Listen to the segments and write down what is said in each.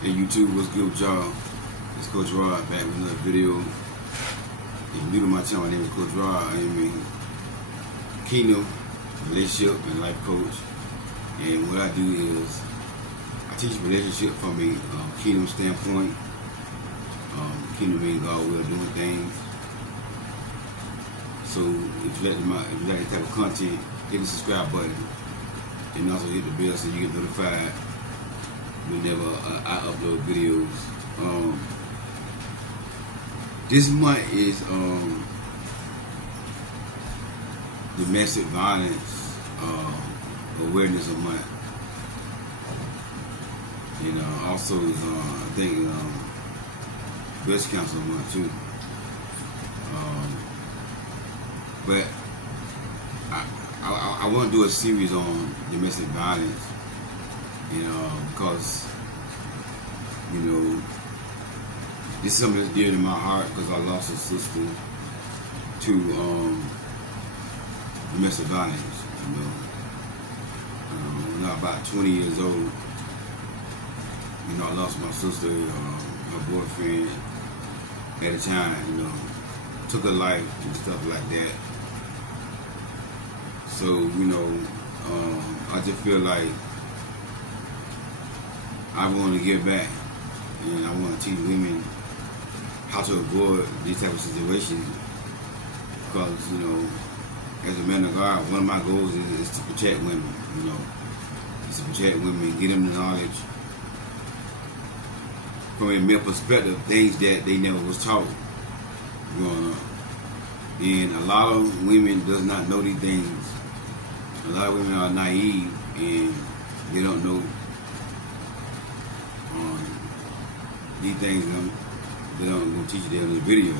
Hey YouTube, what's good with y'all? It's Coach Rod back with another video. If you're new to my channel, my name is Coach Rod. I am a kingdom relationship and life coach. And what I do is I teach relationship from a kingdom standpoint. Kingdom means God will doing things. So if you like this type of content, hit the subscribe button and also hit the bell so you get notified whenever I upload videos. This month is domestic violence awareness month. And also I think breast cancer month too. But I want to do a series on domestic violence. Because, this is something that's dear to my heart because I lost a sister to domestic violence. When I was about 20 years old, I lost my sister, my boyfriend at the time, took her life and stuff like that. So, I just feel like I want to give back, and I want to teach women how to avoid these type of situations. Because, as a man of God, one of my goals is to protect women. Is to protect women, get them the knowledge from a male perspective, things that they never was taught growing up. And a lot of women does not know these things. A lot of women are naive and they don't know these things. They don't going to teach you in this video.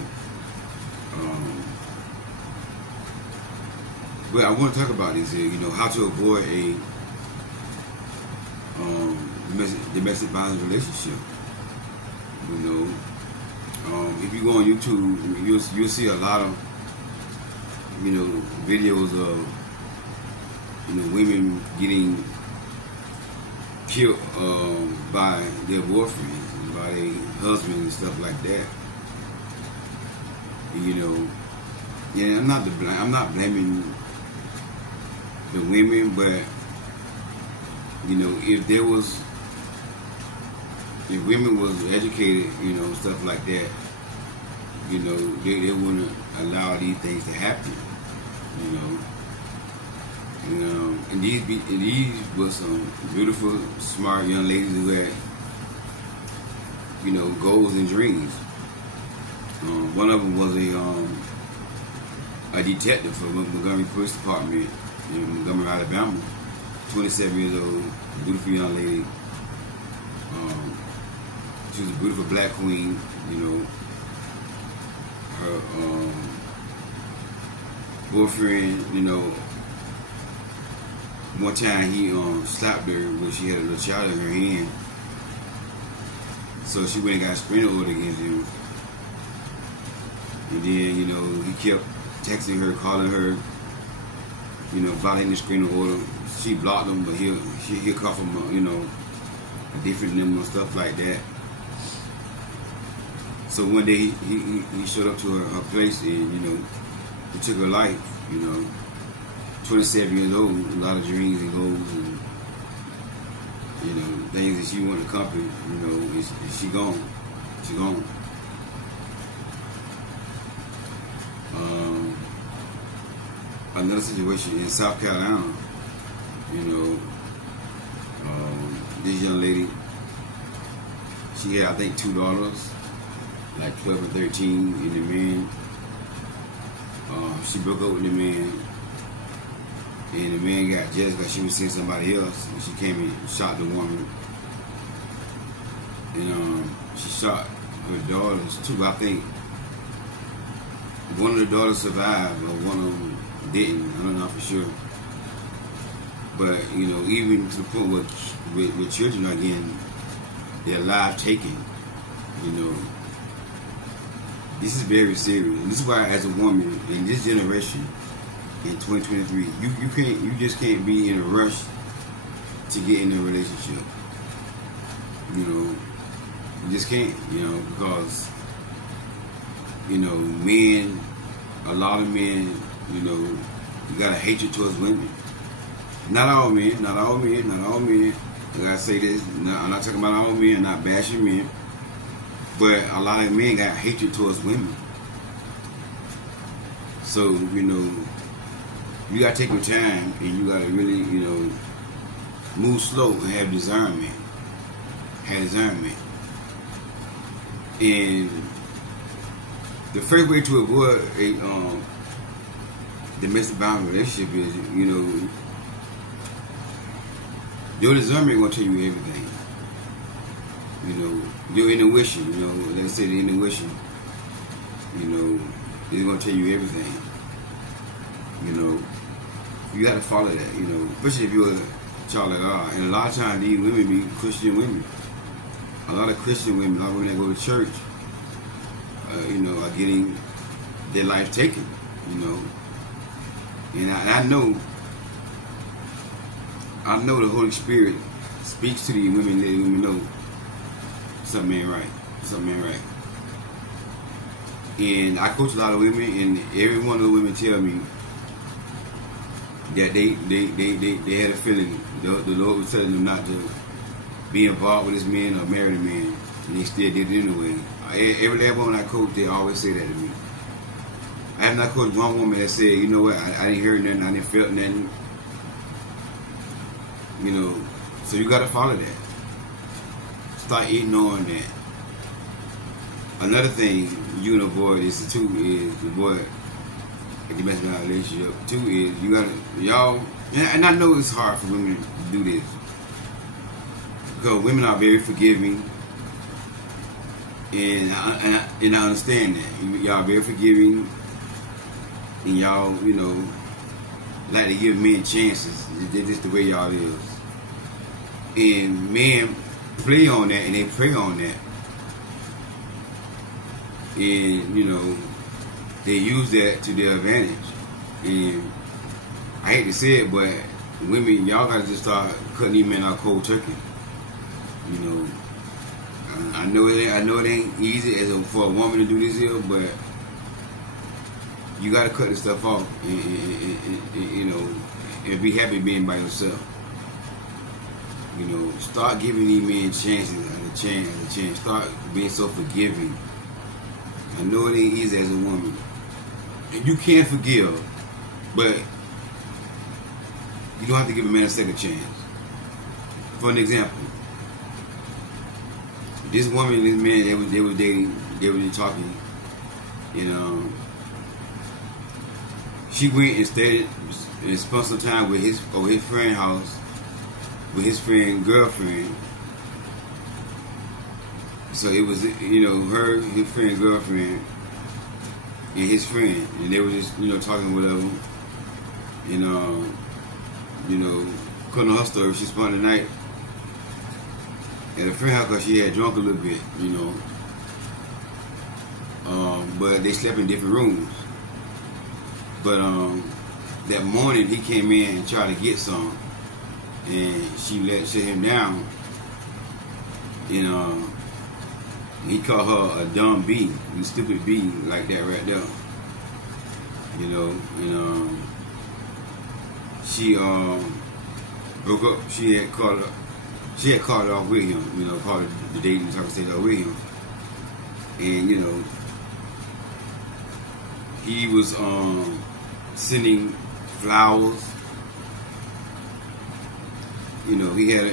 But I want to talk about this here, how to avoid a domestic violence relationship. If you go on YouTube, you'll see a lot of videos of women getting killed by their boyfriends and by their husbands and stuff like that. And I'm not blaming the women, but if women was educated, stuff like that, they wouldn't allow these things to happen. And these were some beautiful, smart young ladies who had, goals and dreams. One of them was a detective for Montgomery Police Department in Montgomery, Alabama. 27 years old, beautiful young lady. She was a beautiful black queen. Her boyfriend, one time he slapped her when she had a little child in her hand. So she went and got a sprinter order against him. And then, he kept texting her, calling her, violating the screening order. She blocked him, but he'll call from a different number and stuff like that. So one day he showed up to her place and, he took her life, 27 years old, a lot of dreams and goals and, things that she wanted to accomplish, is she gone. She gone. Another situation in South Carolina, this young lady, she had, I think, 2 daughters, like 12 and 13, and the man, she broke up with the man, and the man got jealous because she was seeing somebody else, and she came and shot the woman, and she shot her daughters too. I think one of the daughters survived, or one of them didn't. I don't know for sure. But even to the point where children are getting their lives taken, this is very serious. And this is why, as a woman in this generation, in 2023, you just can't be in a rush to get in a relationship. You just can't, you know, because, you know, men, a lot of men, you know, you got a hatred towards women. Not all men, not all men, not all men. I gotta say this, I'm not talking about all men, I'm not bashing men. But a lot of men got hatred towards women. So, you know, you gotta take your time and you gotta really, you know, move slow and have discernment. Have discernment. And the first way to avoid a domestic violence relationship is, you know, your discernment gonna tell you everything. You know, your intuition, you know, let's say the intuition, you know, is gonna tell you everything. You know, you gotta follow that, you know, especially if you're a child of God. And a lot of times these women be Christian women. A lot of Christian women, a lot of women that go to church, you know, are getting their life taken, you know. And I know the Holy Spirit speaks to these women, letting women know something ain't right. Something ain't right. And I coach a lot of women, and every one of the women tell me that they had a feeling the Lord was telling them not to be involved with this man or marry the man, and they still did it anyway. Every last woman I coach, they always say that to me. I have not coached one woman that said, you know what, I didn't hear nothing, I didn't feel nothing. You know, so you gotta follow that. Start ignoring that. Another thing you can avoid is avoid a domestic violence relationship. Two is you gotta y'all, and I know it's hard for women to do this because women are very forgiving, and I understand that y'all very forgiving, and y'all, you know, like to give men chances. It's just the way y'all is. And men play on that and they prey on that. And, you know, they use that to their advantage. And I hate to say it, but women, y'all gotta just start cutting these men out cold turkey. You know, I know it ain't easy for a woman to do this here, but you gotta cut this stuff off and you know, and be happy being by yourself. You know, start giving these men chances and a chance. Start being so forgiving. I know it ain't easy as a woman. And you can forgive, but you don't have to give a man a second chance. For an example, this woman and this man, they were dating, they were talking, and she went and stayed and spent some time with his friend's house, with his friend girlfriend. So it was, you know, her, his friend girlfriend, and his friend, and they were just, you know, talking whatever. And you know, according to her story, she spent the night at a friend's house because she had drunk a little bit, you know. But they slept in different rooms. But that morning he came in and tried to get some, and she shut him down. And he called her a dumb bee, a stupid bee, like that right there. You know, and she broke up. She had called it off with him. You know, called it the date and talking stage off with him. And you know, he was sending flowers. You know, he had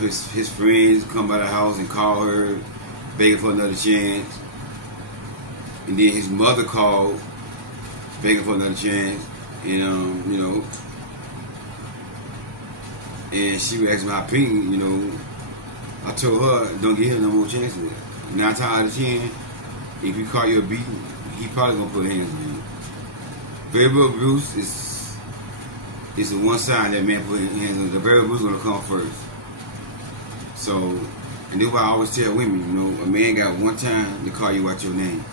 his friends come by the house and call her, begging for another chance. And then his mother called, begging for another chance. And you know, and she was asking my opinion. You know, I told her, don't give him no more chances. 9 times out of 10, if you call you a beating, he probably gonna put hands on you. Verbal abuse is the one sign that man put hands on. The verbal abuse is gonna come first. So, and this is why I always tell women, you know, a man got one time to call you out your name.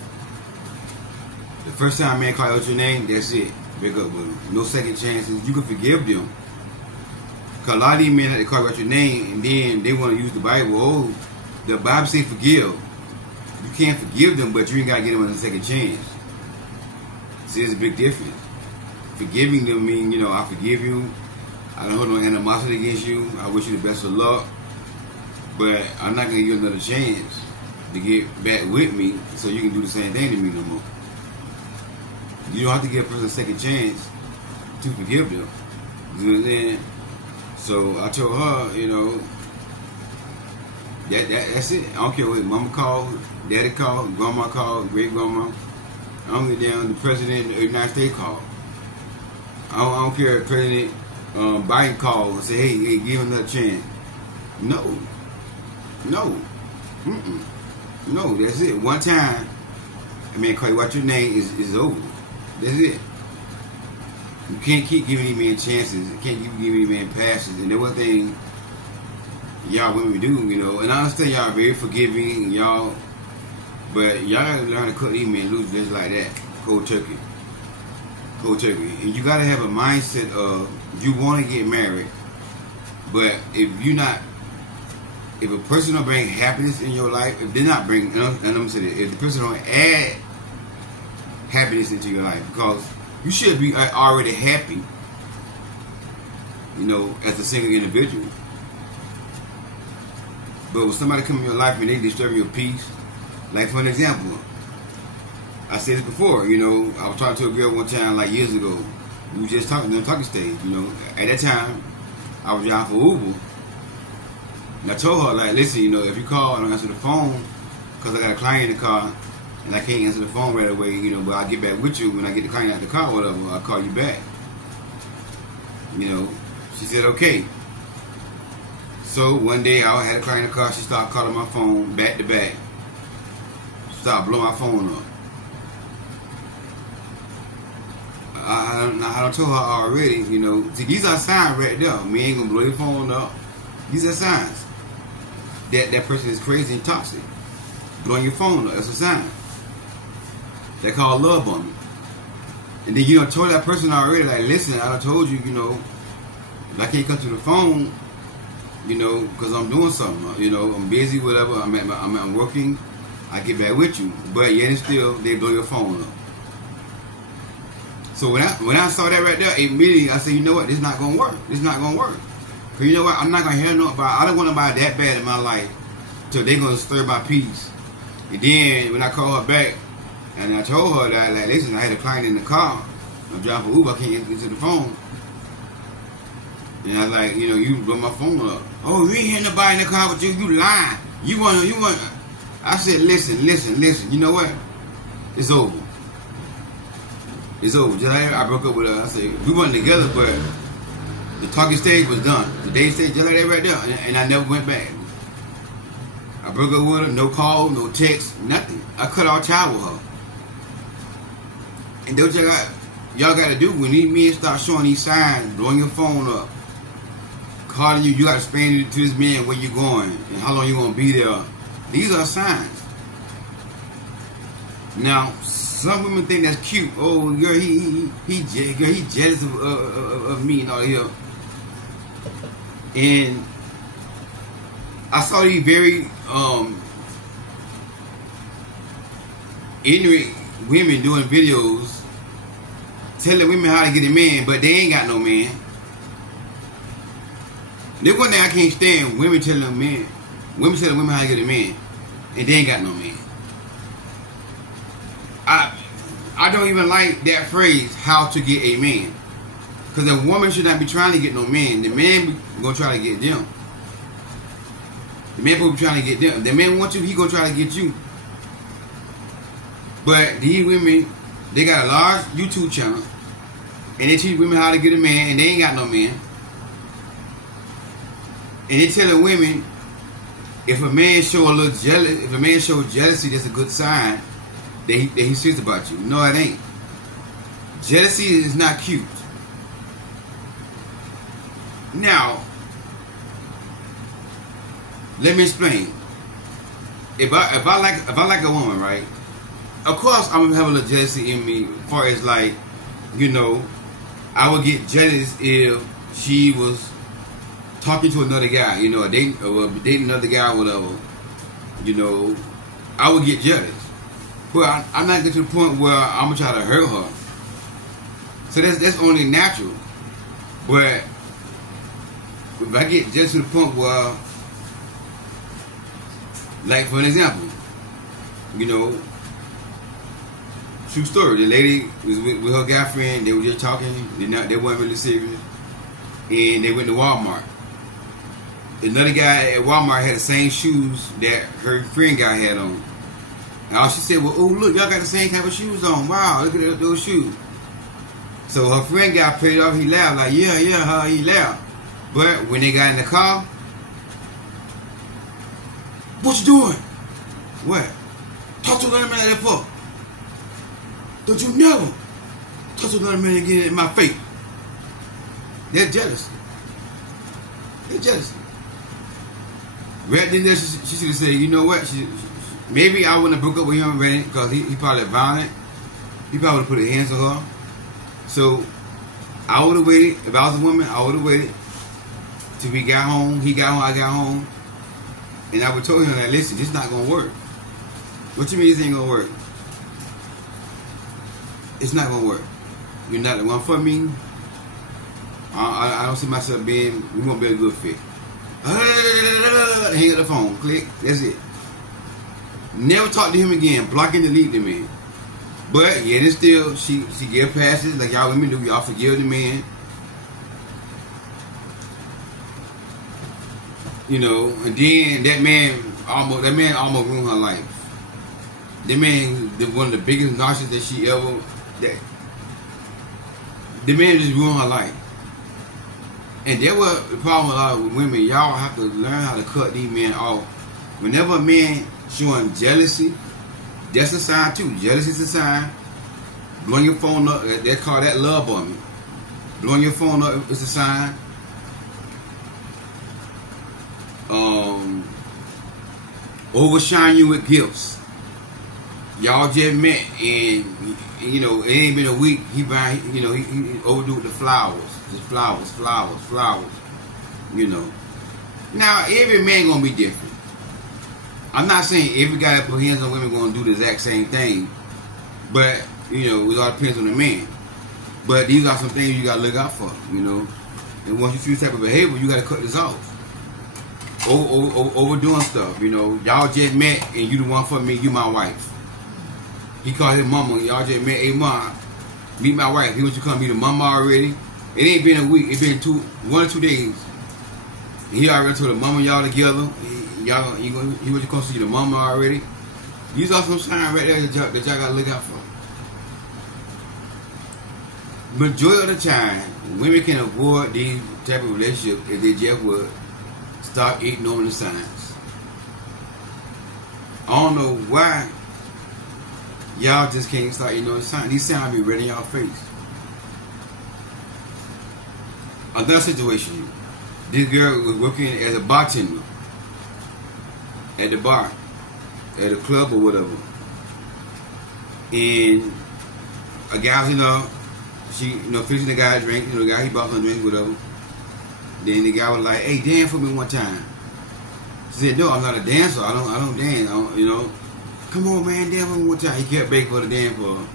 The first time a man call you out your name, that's it. Break up with him. No second chances. You can forgive them. Because a lot of these men that call you out your name, and then they want to use the Bible. Oh, The Bible says forgive. You can't forgive them, but you ain't gotta get them a second chance. See, there's a big difference. Forgiving them mean, you know, I forgive you. I don't hold no animosity against you. I wish you the best of luck. But I'm not gonna give you another chance to get back with me so you can do the same thing to me no more. You don't have to give a person a second chance to forgive them. You know what I'm saying? So I told her, you know, that's it. I don't care what mama called, daddy called, grandma called, great grandma. I don't give a damn the president of the United States called. I don't care if President Biden called and say, hey, give him another chance. No. No, that's it. One time, a man call you what your name is over. That's it. You can't keep giving these men chances. You can't keep giving these men passes. And that's one thing y'all women do, you know. And I understand y'all very forgiving, y'all, but y'all gotta learn to cut these men loose just like that. Cold turkey. Cold turkey. And you gotta have a mindset of you want to get married, but if a person don't bring happiness in your life, if they're not bringing, and I'm gonna say this, if the person don't add happiness into your life, because you should be already happy, you know, as a single individual. But when somebody come in your life and they disturb your peace, like for an example, I said this before, you know, I was talking to a girl one time like years ago. We were just talking on the talking stage, you know. At that time, I was driving for Uber. And I told her, like, listen, you know, if you call and I don't answer the phone, because I got a client in the car, and I can't answer the phone right away, you know, but I'll get back with you when I get the client out of the car or whatever, I'll call you back. You know, she said, okay. So one day I had a client in the car, she started calling my phone back to back. She started blowing my phone up. I done told her already, you know, see, these are signs right there. Me ain't gonna blow your phone up. These are signs that person is crazy and toxic. Blowing your phone up, that's a sign. They call love bombing. And then you done told that person already, like, listen, I done told you, you know, if I can't come to the phone, you know, because I'm doing something, you know, I'm busy, whatever, I'm working, I get back with you. But yet and still, they blow your phone up. So when I saw that right there, immediately I said, you know what, this is not going to work. This is not going to work. Because you know what, I'm not going to hear nobody. I don't want nobody that bad in my life till they're going to stir my peace. And then when I called her back, and I told her that, like, listen, I had a client in the car. I'm driving for Uber, I can't get to the phone. And I was like, you know, you blow my phone up. Oh, you ain't hear nobody in the car with you. You lying. You want. I said, listen. You know what? It's over. It's over. Just like I broke up with her. I said, we wasn't together, but the talking stage was done. The dating stage, just like that right there. And I never went back. I broke up with her. No call, no text, nothing. I cut all ties with her. And that's what y'all got to do when these men start showing these signs, blowing your phone up, calling you, you got to explain to this man where you're going and how long you're going to be there. These are signs. Now, some women think that's cute. Oh, girl, he jealous of me and all that. And I saw these very ignorant women doing videos telling women how to get a man, but they ain't got no man. There's one thing I can't stand: women telling women how to get a man, and they ain't got no man. I don't even like that phrase, how to get a man. Because a woman should not be trying to get no man. The man gonna try to get them. The man will be trying to get them. The man wants you, he gonna try to get you. But these women, they got a large YouTube channel, and they teach women how to get a man, and they ain't got no man. And they telling women, if a man show a little jealous, if a man shows jealousy, that's a good sign that he's serious about you. No, it ain't. Jealousy is not cute. Now, let me explain. If I like a woman, right? Of course, I'm gonna have a little jealousy in me, as far as like, you know, I would get jealous if she was talking to another guy, you know, dating another guy or whatever, you know, I would get jealous. But I'm not getting to the point where I'm gonna try to hurt her. So that's only natural. But if I get just to the point where, like for an example, you know, true story. The lady was with her guy friend. They were just talking. They weren't really serious, and they went to Walmart. Another guy at Walmart had the same shoes that her friend guy had on. And she said, "Well, oh look, y'all got the same type of shoes on. Wow, look at those shoes." So her friend guy played it off. He laughed like, "Yeah, he laughed." But when they got in the car, "What you doing?" "What?" "Talk to another man like that for. Don't you never talk to another man and get in my face." They're jealous. They're jealous. Right then, she should have said, "You know what? Maybe I wouldn't have broke up with him already because he probably violent. He probably would have put his hands on her. So I would have waited. If I was a woman, I would have waited till we got home. He got home, I got home. And I would have told him that, listen, this is not going to work." "What you mean this ain't going to work?" "It's not going to work. You're not the one for me. I don't see myself we won't be a good fit." Hang up the phone. Click. That's it. Never talk to him again. Block and delete the man. But yet and still, she give passes like y'all women do. Y'all forgive the man. You know, and then that man almost ruined her life. That man, one of the biggest narcissists that she ever. The man just ruined her life. And that was the problem with a lot of women. Y'all have to learn how to cut these men off. Whenever a man showing jealousy, that's a sign too. Jealousy is a sign. Blowing your phone up, they call that love bombing. Blowing your phone up is a sign. Overshine you with gifts. Y'all just met and you know, it ain't been a week. He overdo with the flowers. Just flowers. You know. Now every man gonna be different. I'm not saying every guy that put hands on women gonna do the exact same thing, but you know, it all depends on the man. But these are some things you gotta look out for, you know. And once you see this type of behavior, you gotta cut this off. Overdoing stuff, you know. Y'all just met and you the one for me, you my wife. He called his mama, y'all just met, "Hey mom, meet my wife." He wants you to come meet the mama already. It ain't been a week, it been 1 or 2 days. And he already told the mama y'all together. He wants you to come see the mama already. These are some signs right there that y'all gotta look out for. Majority of the time, women can avoid these type of relationships if they just would stop ignoring the signs. I don't know why y'all just can't start ignoring the signs. These signs be right in y'all face. Another situation, this girl was working as a bartender at the bar, at a club or whatever. And a guy was, she, fixing the guy a drink, the guy, he bought some drink, whatever. Then the guy was like, "Hey, dance for me one time." She said, "No, I'm not a dancer. I don't dance. Come on, man, dance for me one time." He kept begging for the dance for her.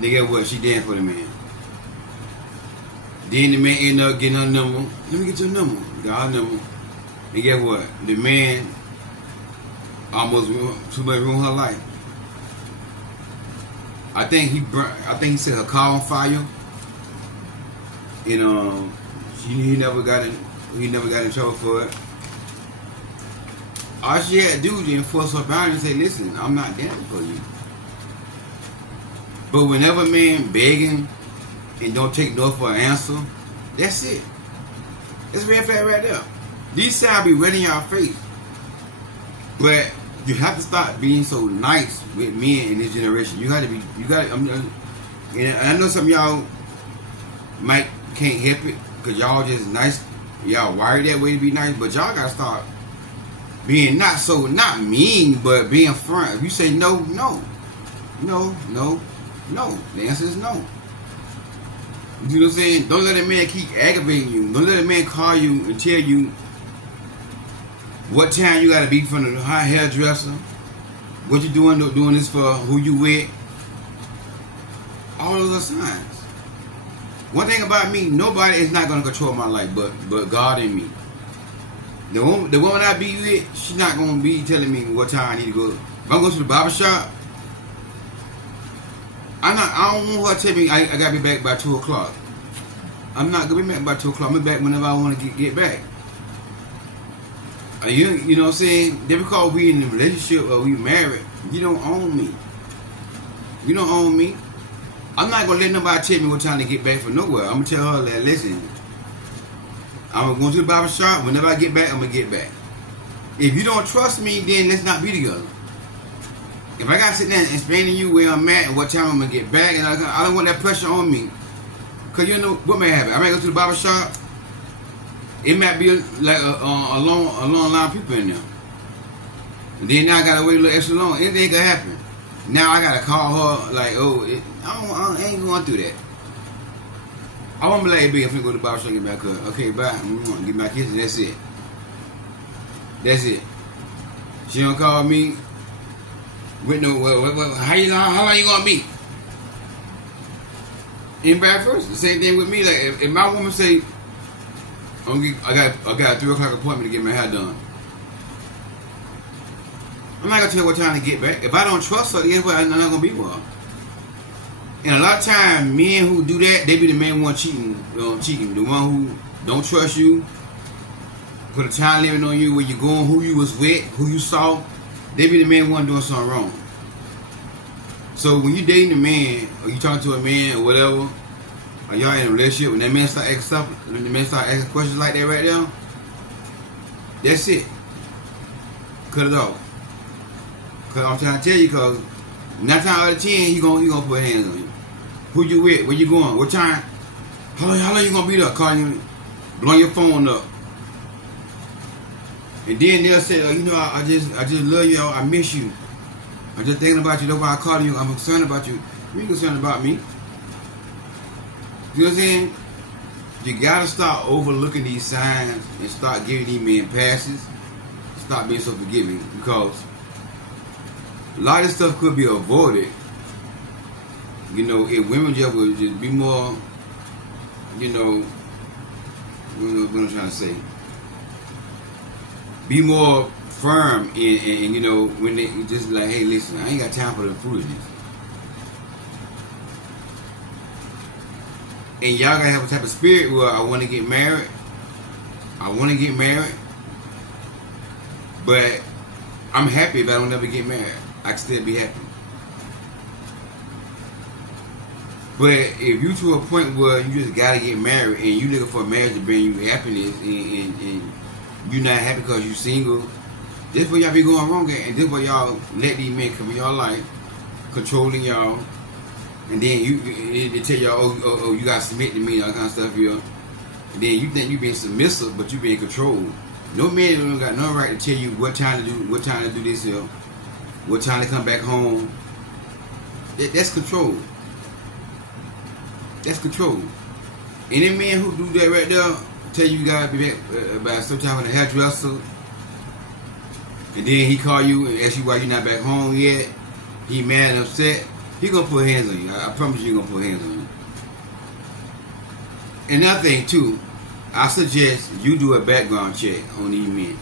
Then guess what? She danced for the man. Then the man ended up getting her number. "Let me get your number." Got her number. And guess what? The man almost ruined her life. I think he set her car on fire. And he never got in trouble for it. All she had to do was enforce her boundaries and say, "Listen, I'm not dancing for you." But whenever a man begging and don't take no for an answer, that's it. That's red flag right there. These signs be right in your face. But you have to stop being so nice with men in this generation. And I know some of y'all can't help it because y'all just nice. Y'all wired that way to be nice, but y'all gotta start being not mean, but being front. If you say no. The answer is no. You know what I'm saying? Don't let a man keep aggravating you. Don't let a man call you and tell you what time you gotta be from the high hairdresser, what you doing this for, who you with, all of those signs. One thing about me, nobody is not gonna control my life but God and me. The woman I be with, she's not gonna be telling me what time I need to go. If I go to the barber shop, I don't want her to tell me I gotta be back by 2 o'clock. I'm not gonna be back by 2 o'clock. I'm gonna be back whenever I want to get back. You know what I'm saying? Just because we in a relationship or we married, you don't own me. You don't own me. I'm not gonna let nobody tell me what time to get back from nowhere. I'm gonna tell her that, listen, I'm going to the barber shop. Whenever I get back, I'm gonna get back. If you don't trust me, then let's not be together. If I gotta sit there and explain to you where I'm at and what time I'm gonna get back, and I don't want that pressure on me, cause you know what may happen. I might go to the barber shop. It might be like a long line of people in there, and then now I gotta wait a little extra long. Anything could happen. Now I gotta call her like, oh, I ain't going through that. I won't be like, hey, if I go to the barber shop and get back up. Okay, bye. I'm gonna get my kiss and that's it. That's it. She don't call me. With no, how long you gonna be? Anybody first? The same thing with me. Like if my woman say, I got a 3 o'clock appointment to get my hair done. I'm not gonna tell her what time to get back. If I don't trust her, guess what? I'm not gonna be with her. And a lot of times, men who do that, they be the main one cheating. The one who don't trust you, put a time limit on you, where you going, who you was with, who you saw. They be the main one doing something wrong. So when you dating a man, or you talking to a man, or whatever, or y'all in a relationship, when that man start asking stuff, when the man start asking questions like that right there, that's it. Cut it off. Cause I'm trying to tell you, cause 9 times out of 10, he gonna put hands on you. Who you with? Where you going? What time? How long you gonna be there? Calling you, blowing your phone up. And then they'll say, you know, I just love you, I miss you. I'm just thinking about you, that's why I called you, I'm concerned about you. You ain't concerned about me. You know what I'm saying? You gotta start overlooking these signs and start giving these men passes. Stop being so forgiving, because a lot of stuff could be avoided. You know, if women just would just be more, you know, what I'm trying to say. Be more firm and you know, when they just like, hey, listen, I ain't got time for the foolishness. And y'all gotta have a type of spirit where I want to get married. But I'm happy if I don't ever get married. I can still be happy. But if you to a point where you just gotta get married and you looking for a marriage to bring you happiness and you're not happy because you're single, this is where y'all be going wrong at, and this is where y'all let these men come in your life, controlling y'all, and then they tell y'all, oh, you gotta submit to me, and all kind of stuff here. And then you think you being submissive, but you being controlled. No man don't got no right to tell you what time to do this here, what time to come back home. That's control. That's control. Any man who do that right there, tell you gotta be back by some time with a hairdresser, and then he call you and ask you why you're not back home yet. He mad and upset. He gonna put hands on you. I promise you, he gonna put hands on you. Another thing too, I suggest you do a background check on these men.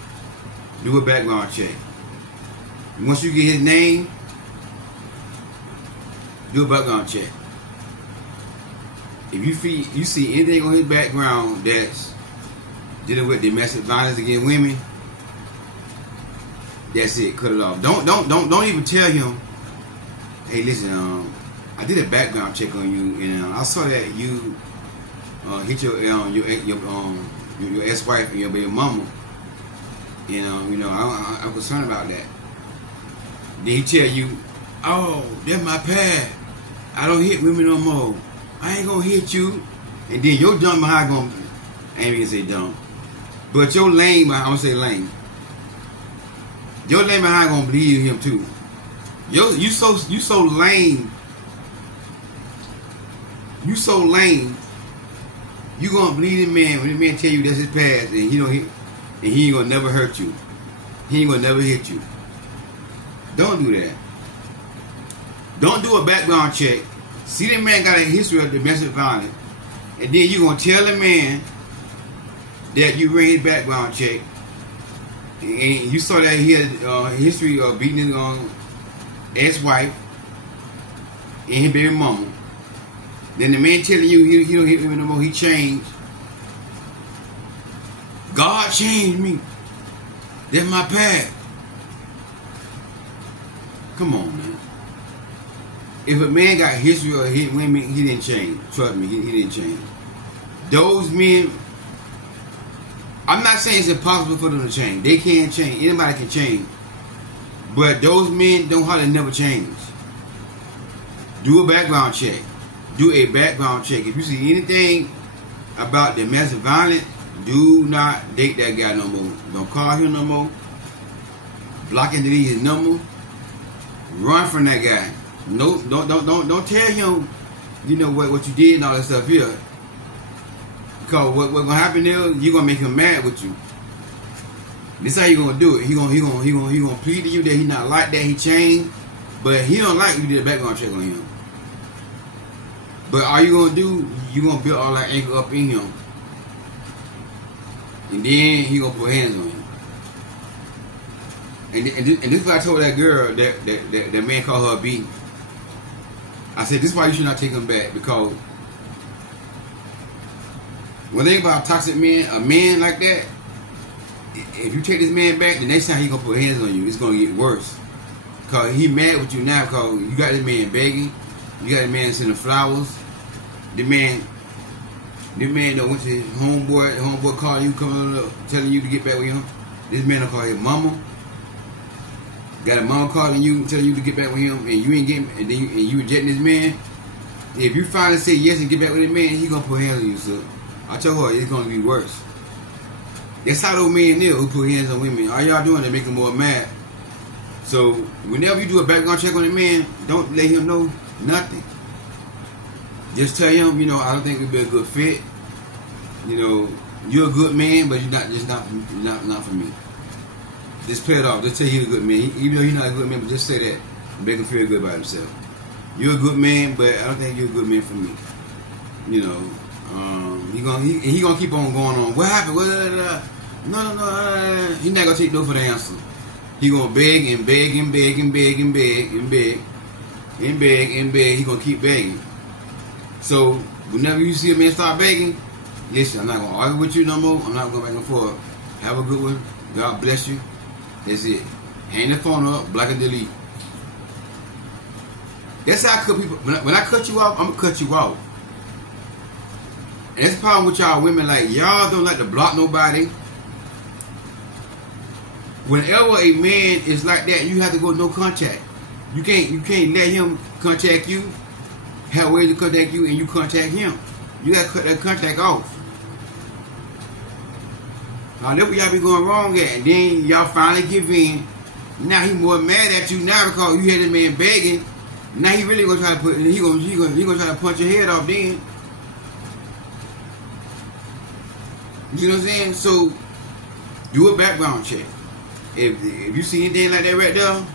Do a background check. Once you get his name, do a background check. If you see anything on his background that's dealing with domestic violence against women, that's it. Cut it off. Don't even tell him, hey, listen, I did a background check on you, and I saw that you hit your ex-wife and your baby mama. You know, I'm concerned about that. Then he tell you, oh, that's my past. I don't hit women no more. I ain't gonna hit you. And then your dumb behind gonna, I ain't even gonna say dumb, but your lame behind, I'm gonna say lame. Your lame behind gonna believe him too. You so lame. You so lame. You gonna believe the man when the man tell you that's his past, and he ain't gonna never hurt you. he ain't gonna never hit you. Don't do that. Don't do a background check. See the man got a history of domestic violence, and then you gonna tell the man that you ran his background check, and you saw that he had a history of beating his ex-wife and his baby mama. Then the man telling you he don't hit me no more, he changed. God changed me. That's my path. Come on, man. If a man got history of hitting women, he didn't change. Trust me, he didn't change. Those men, I'm not saying it's impossible for them to change. They can't change. Anybody can change. But those men don't hardly never change. Do a background check. Do a background check. If you see anything about domestic violence, do not date that guy no more. Don't call him no more. Block and delete his number. Run from that guy. No, don't tell him, you know what you did and all that stuff here. Because what's gonna happen there, you're gonna make him mad with you. This how you gonna do it. He gonna plead to you that he not like that, he changed, but he don't like you did a background check on him. But all you gonna do, you gonna build all that anger up in him, and then he gonna put hands on you. And this is what I told that girl that man called her a beat. I said, this is why you should not take him back, because when they about toxic men, a man like that, if you take this man back, the next time he gonna put hands on you, it's gonna get worse. Cause he mad with you now, cause you got this man begging, you got this man sending flowers. The man that went to his homeboy calling you, coming up, telling you to get back with him. This man will call his mama. Got a mama calling you, telling you to get back with him, and you ain't getting, and you rejecting this man. If you finally say yes and get back with this man, he gonna put hands on you, sir. I tell her it's gonna be worse. That's how those men there who put hands on women. All y'all doing to make them more mad. So whenever you do a background check on a man, don't let him know nothing. Just tell him, you know, I don't think we'd be a good fit. You know, you're a good man, but you're not for me. Just play it off. Just tell you you're a good man. Even though you're not a good man, but just say that and make him feel good about himself. You're a good man, but I don't think you're a good man for me. You know, he gonna keep on going on. What happened? No. He's not gonna take no for the answer. He gonna beg and beg and beg and beg and beg and beg and beg and beg. He gonna keep begging. So whenever you see a man start begging, listen, I'm not gonna argue with you no more. I'm not going back and forth. Have a good one. God bless you. That's it. Hang the phone up, block and delete. That's how I cut people. When I cut you off, I'm gonna cut you off. And that's the problem with y'all women. Like, y'all don't like to block nobody. Whenever a man is like that, you have to go no contact. You can't let him contact you. Have ways to contact you, and you contact him. You gotta cut that contact off. Now that's where y'all be going wrong at, and then y'all finally give in. Now he more mad at you now because you had this man begging. Now he really gonna try to put. He gonna try to punch your head off then. You know what I'm saying? So do a background check. If you see anything like that right there,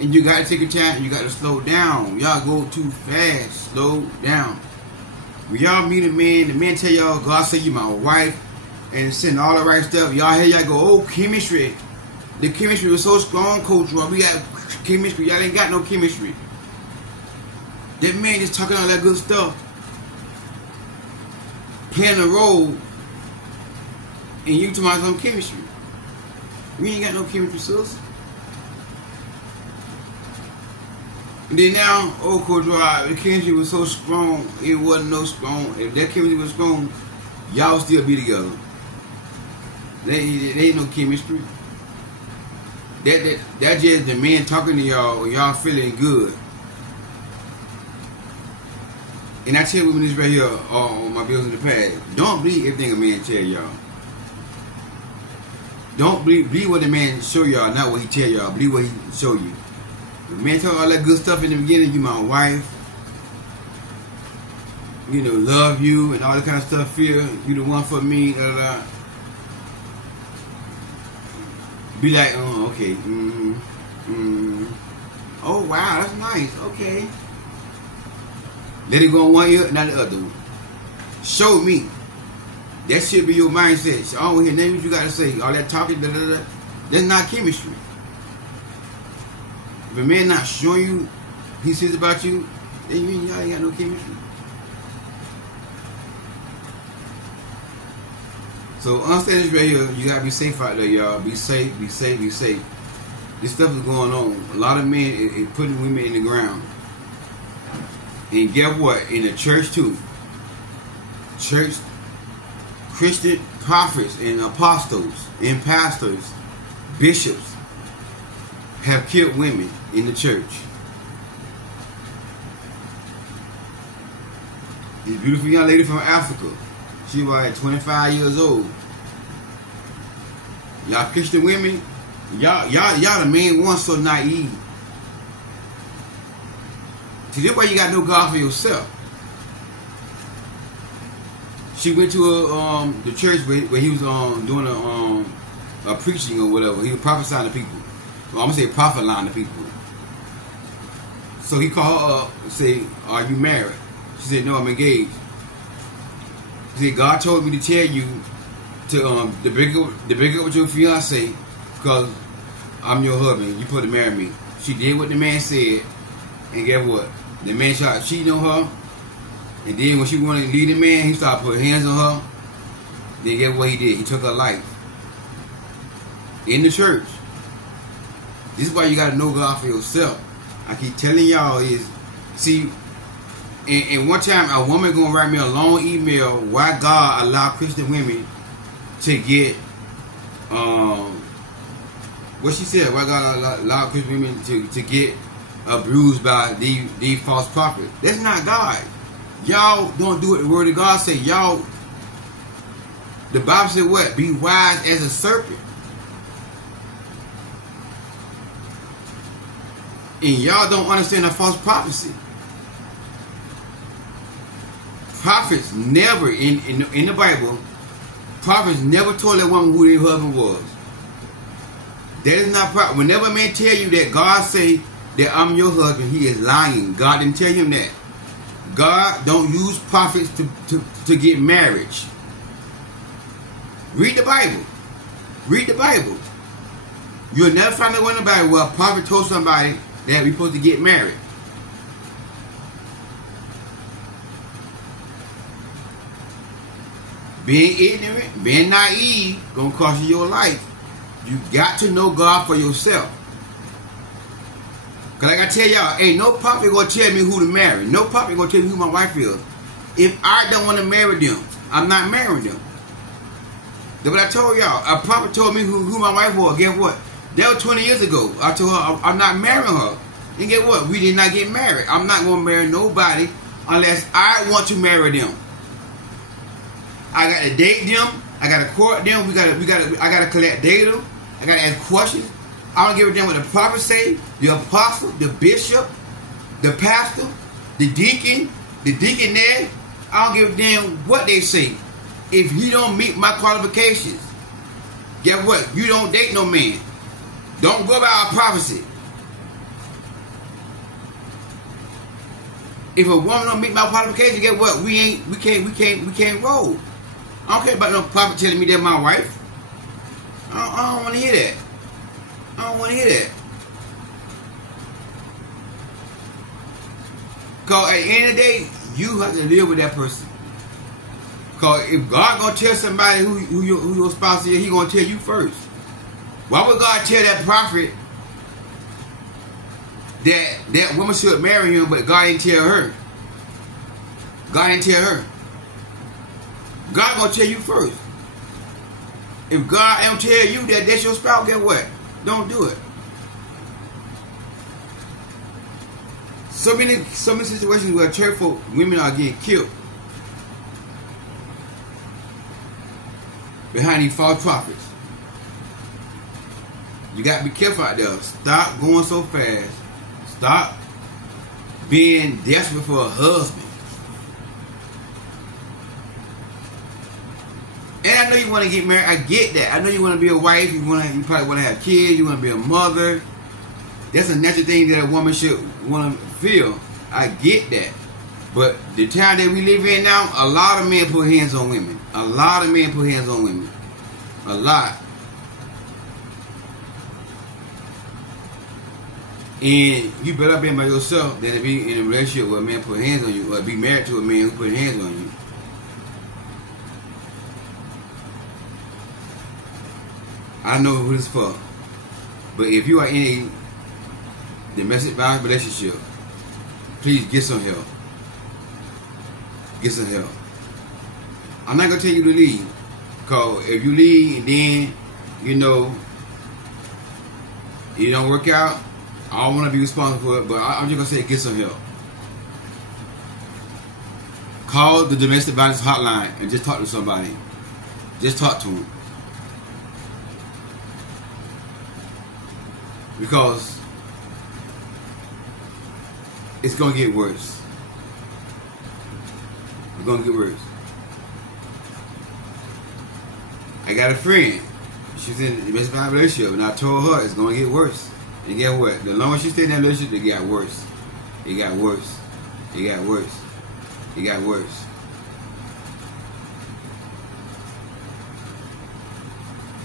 and you gotta take your time. You gotta slow down. Y'all go too fast. Slow down. When y'all meet a man, the man tell y'all, God say you my wife, and send all the right stuff. Y'all hear y'all go, oh, chemistry. The chemistry was so strong, Coach Roy. We got chemistry. Y'all ain't got no chemistry. That man just talking all that good stuff, playing a role, and you talking about some chemistry. We ain't got no chemistry, sis. And then now, oh, Coach Roy, the chemistry was so strong, it wasn't no strong. If that chemistry was strong, y'all would still be together. There ain't no chemistry. That just the man talking to y'all, y'all feeling good. And I tell women this right here on my bills in the past. Don't believe everything a man tell y'all. Don't believe what the man show y'all, not what he tell y'all. Believe what he show you. The man talk all that good stuff in the beginning. You my wife. You know, love you and all that kind of stuff. Fear you the one for me. Da, da, da. Be like, oh, okay. Oh, wow, that's nice. Okay. Let it go on one ear, not the other one. Show me. That should be your mindset. So, I don't hear nothing what you got to say. All that talking, that's not chemistry. If a man not showing you he says about you, then you mean y'all ain't got no chemistry. So understand this right here. You gotta be safe out there, y'all. Be safe, be safe, be safe. This stuff is going on. A lot of men is putting women in the ground. And guess what? In the church too. Church, Christian prophets and apostles and pastors, bishops have killed women in the church. This beautiful young lady from Africa. She was like 25 years old. Y'all Christian women, y'all the main ones so naive. See, this why you gotta know God for yourself. She went to the church where he was doing a preaching or whatever. He was prophesying to people. Well, I'm gonna say prophesying to people. So he called her up and said, "Are you married?" She said, "No, I'm engaged." He said, "God told me to tell you to to break up with your fiance because I'm your husband. You supposed to marry me." She did what the man said, and guess what? The man started cheating on her, and then when she wanted to leave the man, he started putting hands on her. Then guess what he did? He took her life in the church. This is why you got to know God for yourself. I keep telling y'all is, see. And one time, a woman gonna write me a long email why God allowed Christian women to get, what she said, why God allowed Christian women to get abused by these false prophets. That's not God. Y'all don't do what the word of God say. Y'all, the Bible said what? Be wise as a serpent. And y'all don't understand the false prophecy. Prophets never, in the Bible, prophets never told that woman who their husband was. That is not proper. Whenever a man tell you that God say that I'm your husband, he is lying. God didn't tell him that. God don't use prophets to get marriage. Read the Bible. Read the Bible. You'll never find a one in the Bible where a prophet told somebody that we're supposed to get married. Being ignorant, being naive, gonna cost you your life. You got to know God for yourself. Cause like I tell y'all, ain't no prophet gonna tell me who to marry. No prophet gonna tell me who my wife is. If I don't want to marry them, I'm not marrying them. That's what I told y'all. A prophet told me who my wife was. Guess what? That was 20 years ago. I told her I'm not marrying her. And guess what? We did not get married. I'm not gonna marry nobody unless I want to marry them. I gotta date them. I gotta court them. I gotta collect data. I gotta ask questions. I don't give a damn what the prophet say, the apostle, the bishop, the pastor, the deaconess. I don't give a damn what they say. If he don't meet my qualifications, guess what? You don't date no man. Don't go by our prophecy. If a woman don't meet my qualifications, guess what? We can't roll. I don't care about no prophet telling me they're my wife. I don't want to hear that. I don't want to hear that. Because at the end of the day, you have to live with that person. Because if God going to tell somebody who your spouse is, he going to tell you first. Why would God tell that prophet that woman should marry him, but God didn't tell her? God didn't tell her. God gonna tell you first. If God don't tell you that that's your spouse, guess what? Don't do it. So many situations where church folk, women are getting killed behind these false prophets. You got to be careful out there. Stop going so fast. Stop being desperate for a husband. And I know you you want to get married. I get that. I know you want to be a wife. You probably want to have kids. You want to be a mother. That's a natural thing that a woman should want to feel. I get that. But the time that we live in now, a lot of men put hands on women. A lot of men put hands on women. A lot. And you better be by yourself than to be in a relationship where a man put hands on you, or be married to a man who put hands on you. I know who this for. But if you are in a domestic violence relationship, please get some help. Get some help. I'm not going to tell you to leave. Because if you leave and then, you know, it don't work out, I don't want to be responsible for it, but I'm just going to say get some help. Call the domestic violence hotline and just talk to somebody. Just talk to them. Because it's going to get worse. It's going to get worse. I got a friend. She's in a domestic violence relationship, and I told her it's going to get worse. And guess what? The longer she stayed in that relationship, it got worse. It got worse. It got worse. It got worse.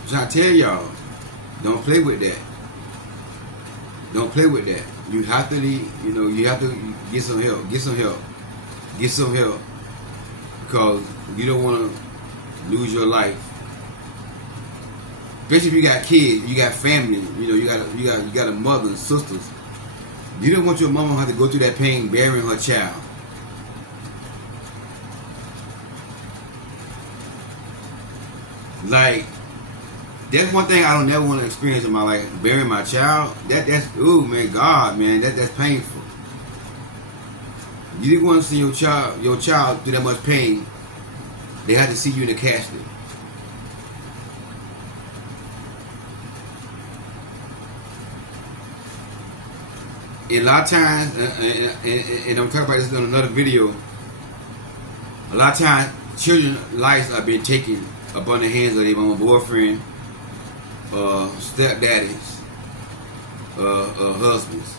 I'm trying to tell y'all, don't play with that. Don't play with that. You have to leave, you know, you have to get some help. Get some help. Get some help. Because you don't want to lose your life. Especially if you got kids, you got family, you know, you got a mother and sisters. You don't want your mama to have to go through that pain burying her child. Like, that's one thing I don't never want to experience in my life. Burying my child. That's ooh man, God, man, that's painful. You didn't want to see your child through that much pain. They had to see you in the casket. And a lot of times, and I'm talking about this in another video, a lot of times children's lives are being taken upon the hands of their mama, boyfriend, stepdaddies, husbands.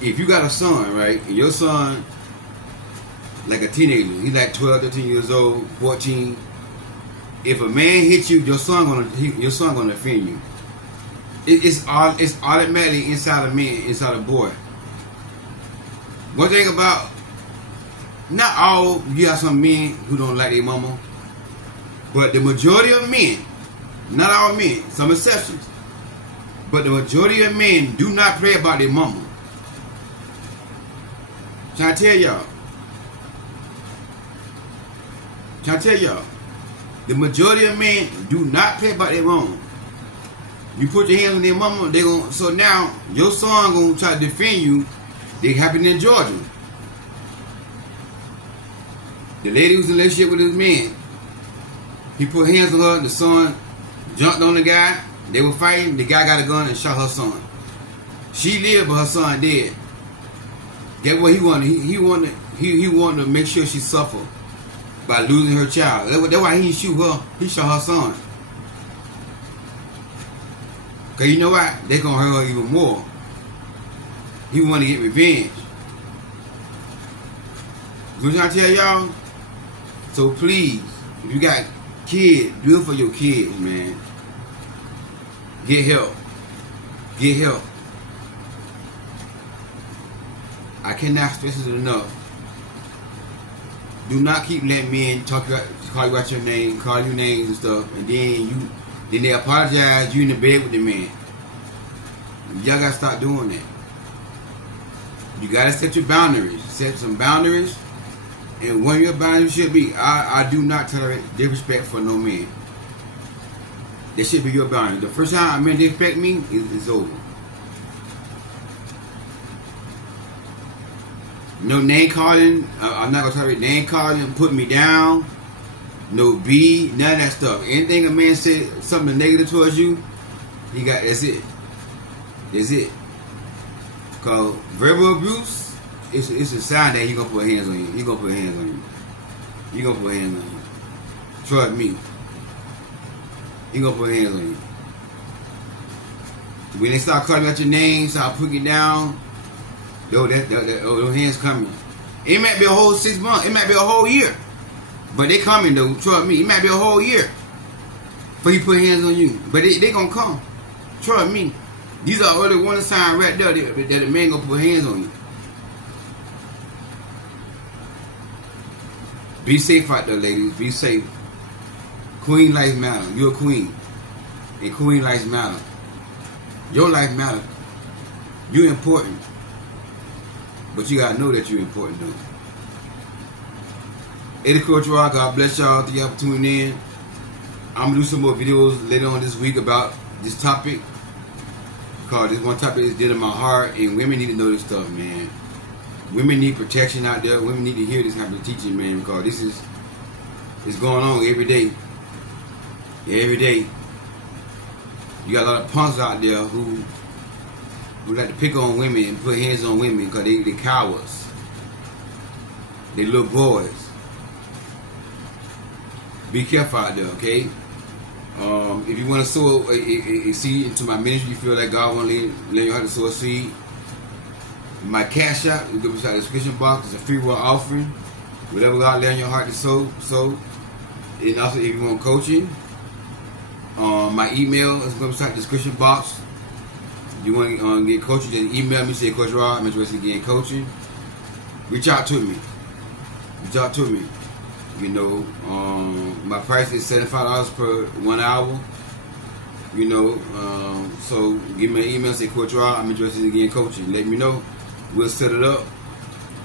If you got a son, right, and your son, like a teenager, he's like 12, 13 years old, 14. If a man hits you, your son gonna defend you. It's automatically inside a man, inside a boy. One thing about, not all, you have some men who don't like their mama, but the majority of men, not all men, some exceptions, but the majority of men do not pray about their mama. Trying to tell y'all, the majority of men do not pray about their mama. You put your hands on their mama, they gon'. So now your son gonna try to defend you. They happened in Georgia. The lady was in a relationship with his man. He put hands on her. The son jumped on the guy. They were fighting. The guy got a gun and shot her son. She lived, but her son dead. That's what he wanted. He wanted to make sure she suffered by losing her child. That's why he didn't shoot her. He shot her son. Because you know what? They're going to hurt her even more. He want to get revenge. You know what I'm trying to tell y'all? So please, if you got kids, do it for your kids, man. Get help. Get help. I cannot stress it enough. Do not keep letting men call you out your name, call you names and stuff, and then they apologize, you in the bed with the man. Y'all gotta stop doing that. You gotta set your boundaries. Set some boundaries. And one of your boundaries should be, I do not tolerate disrespect for no man. That should be your boundary. The first time a man disrespect me, it's over. No name calling. I'm not gonna tolerate name calling, putting me down. No B, none of that stuff. Anything a man said something negative towards you, that's it. That's it. Cause verbal abuse, it's a sign that he gonna put hands on you. He gonna put hands on you. He gonna put hands on you. Trust me. He gonna put hands on you. When they start calling out your name, start putting you down, those hands coming. It might be a whole 6 months. It might be a whole year. But they coming though. Trust me. It might be a whole year. But he put hands on you. But they gonna come. Trust me. These are early warning signs right there that the man gonna put hands on you. Be safe out there, ladies. Be safe. Queen lives matter. You're a queen. And queen lives matter. Your life matter. You're important. But you gotta know that you're important though. Hey, Coach Rod, God bless y'all. Thank y'all for tuning in. I'm gonna do some more videos later on this week about this topic. Because this one topic is dear to my heart, and women need to know this stuff, man. Women need protection out there. Women need to hear this type of teaching, man, because this is going on every day. Every day. You got a lot of punks out there who like to pick on women and put hands on women because they cowards. They little boys. Be careful out there, okay? If you want to sow a seed into my ministry, you feel like God want to let you how to sow a seed, my cash out, you go beside the description box. It's a free will offering. Whatever God lay on your heart to sow. And also, if you want coaching, my email is going beside the description box. If you want to get coaching, just email me. Say, Coach Rod, I'm interested in getting coaching. Reach out to me. Reach out to me. You know, my price is $75 per 1 hour. You know, so give me an email. Say, Coach Rod, I'm interested in getting coaching. Let me know. We'll set it up.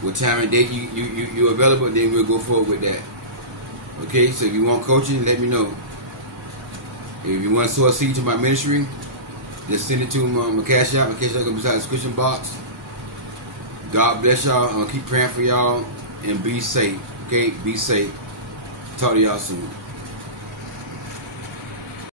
What time and date you're available, then we'll go forward with that. Okay, so if you want coaching, let me know. If you want to sow a seed to my ministry, just send it to my cash out. My cash out goes beside the description box. God bless y'all. I'm going to keep praying for y'all and be safe. Okay, be safe. Talk to y'all soon.